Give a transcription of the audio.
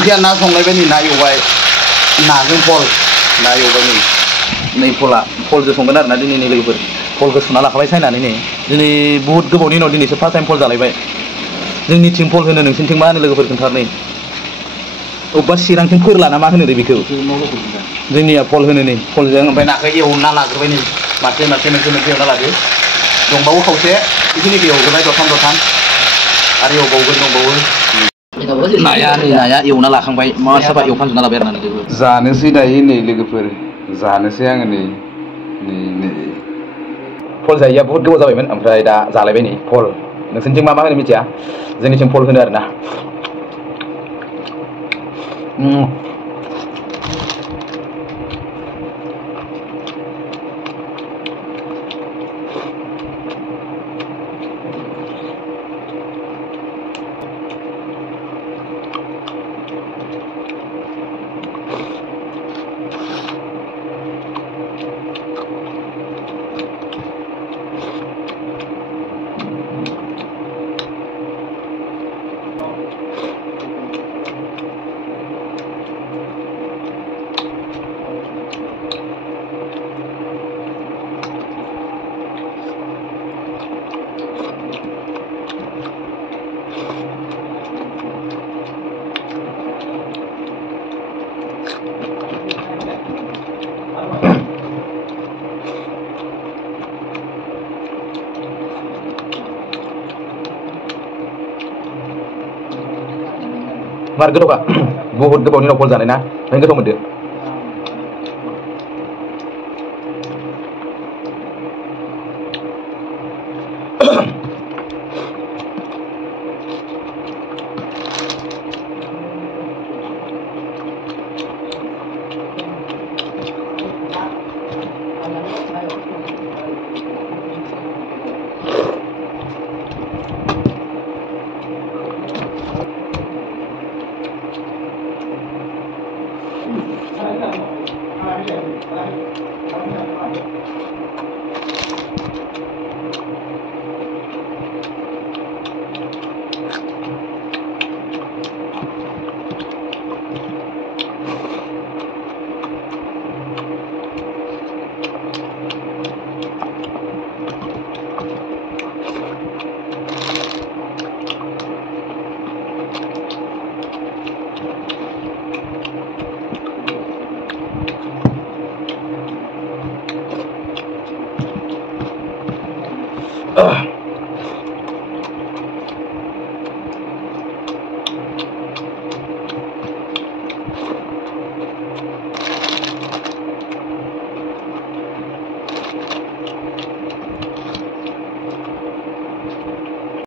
ओंख्रिया ना संलायबाय नै ना एवबाय नाजों फल ना एवबाय नै फलजों संगोन आरोना दिनैनि लोगोफोर फलखौ सुना लाखाबाय सायनानै नै दिनै बुहुत गोबावनि उनाव दिनैसो फार्स्ट टाइम फल जालायबाय जोंनिथिं फल होनो नोंसिनिथिं मा होनो लोगोफोर खोन्था नै अबेबा चिरांथिं फोरला ना मा होनो रे बेखौ जोंनिया फल होनो नै फलजों ओमफ्राय नाखौ एवना लाग्रोबाय नै मोनसे एवना लादो दंबावो खावसे बेखिनिखौ एवग्रोबाय दरथाम आरो एवबावगोन दंबावो नाया एवना लाखांबाय मा साफा एवखांजोबना लाबाय आरोना लोगोफोर जानोसै दायो नै लोगोफोर जानोसै आङो नै फल जायैया बहुत गोबाव जाबायमोन ओमफ्राय दा जालायबाय नै फल नोंसोरनिथिं मा होनो मिथिया जोंनिथिं फल होनो आरोना मार गोथावखा बहुत गोबावनि उनाव फल जानाय ना ओंखायनो गोथाव मोनदो